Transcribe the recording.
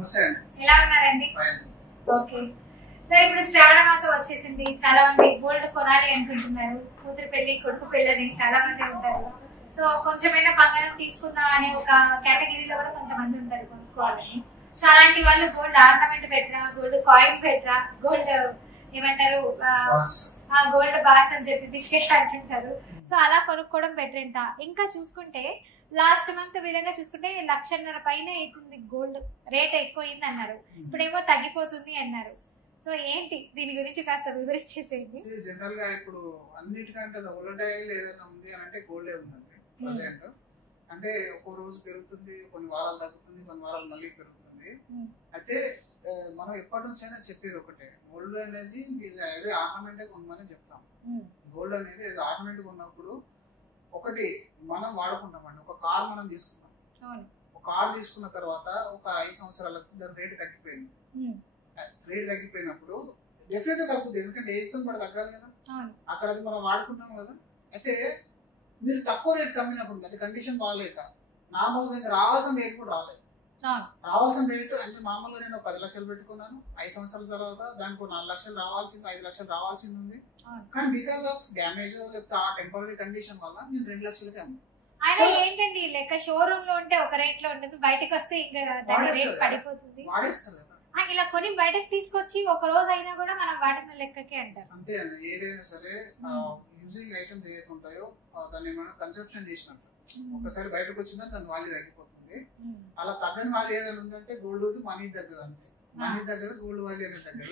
నమస్తే అండి. ఎలా ఉన్నారండి? ఓకే సార్, ఇప్పుడు శ్రావణ మాసం వచ్చేసింది. చాలా మంది గోల్డ్ కొనాలి అనుకుంటున్నారు. కూతురు పెళ్లి, కొడుకు పెళ్ళని చాలా మంది ఉంటారు. సో కొంచెమైనా బంగారం తీసుకుందాం అనే ఒక కేటగిరీలో కూడా కొంతమంది ఉంటారు కొనుక్కోవాలని. సో అలాంటి వాళ్ళు గోల్డ్ ఆర్నమెంట్ పెట్టరా, గోల్డ్ కాయిన్ పెట్టరా, గోల్డ్ ఏమంటారు గోల్డ్ బాస్ అని చెప్పి బిస్కెట్ అంటుంటారు. సో అలా కొనుక్కోవడం బెటర్ అంట. ఇంకా చూసుకుంటే లాస్ట్ మంత్ విధంగా చూసుకుంటే 1,50,000 పైన అవుతుంది గోల్డ్ రేట్, ఎక్కువైంది అన్నారు. ఇప్పుడేమో తగ్గిపోతుంది అన్నారు. సో ఏంటి దీని గురించి కాస్త వివరించేసేయండి. జనరల్ గా ఇప్పుడు అన్నిటికంటే వోలటైల్ ఏదైనా ఉంది అని అంటే గోల్డే ఉందండి ప్రజెంట్. అంటే ఒక రోజు పెరుగుతుంది, కొన్ని వారాలు తగ్గుతుంది, కొన్ని వారాలు మళ్ళీ పెరుగుతుంది. అయితే మనం ఎప్పటి నుంచి అయినా చెప్పేది ఒకటే, గోల్డ్ అనేది యాజ్ ఏ ఆర్నమెంట్ కొనమని చెప్తాం. గోల్డ్ అనేది యాజ్ ఆర్నమెంట్ కొన్నప్పుడు ఒకటి మనం వాడుకుంటామండి. ఒక కార్ మనం తీసుకున్నాం, ఒక కార్ తీసుకున్న తర్వాత ఒక 5 సంవత్సరాలకు దాని రేటు తగ్గిపోయింది. రేట్ తగ్గిపోయినప్పుడు డెఫినెట్ గా తగ్గుతుంది, ఎందుకంటే ఏజ్ తో కూడా తగ్గాలి కదా. అక్కడ అది మనం వాడుకుంటాం కదా. అయితే మీరు తక్కువ రేట్ కమ్మినప్పుడు అది కండిషన్ బాగాలేక నార్మల్ దగ్గర రావాల్సిన రేట్ కూడా రాలేదు. రావాల్సిన రేటు అంటే మామూలుగా నేను 10 లక్షలు పెట్టుకున్నాను, 5 సంవత్సరాల తర్వాత దానికి 4 లక్షలు రావాల్సింది, 5 లక్షలు రావాల్సింది ఉంది. కానీ బికాస్ ఆఫ్ డ్యామేజ్ లేకపోతే ఆ టెంపరీ కండిషన్ వల్ల నేను 2 లక్షలకి అమ్మాను. అయినా ఏంటండి లెక్క, షోరూమ్ లో ఉంటే ఒక రేట్ లో ఉంటుంది, బయటకు వస్తే ఇంకా దాని రేట్ పడిపోతుంది. వాడేస్తారు కదా. ఇలా కొని బయటకు తీసుకొచ్చి ఒక రోజు అయినా కూడా మనం వాటిన లెక్కకే అంటారు. అంతే అండి. ఏదైనా సరే యూజింగ్ ఐటమ్స్ ఏదైతే ఉంటాయో దాన్ని ఏమైనా కన్సంప్షన్ చేసినట్టు ఒకసారి బయటకు వచ్చిందా దాని వాల్యూ తగ్గిపోతుంది. అలా తగ్గని వాల్యూ ఏదైనా ఉందంటే గోల్డ్ మనీ తగ్గదు. అంతే, మనీ తగ్గదు, గోల్డ్ వాల్యూ అనేది తగ్గదు.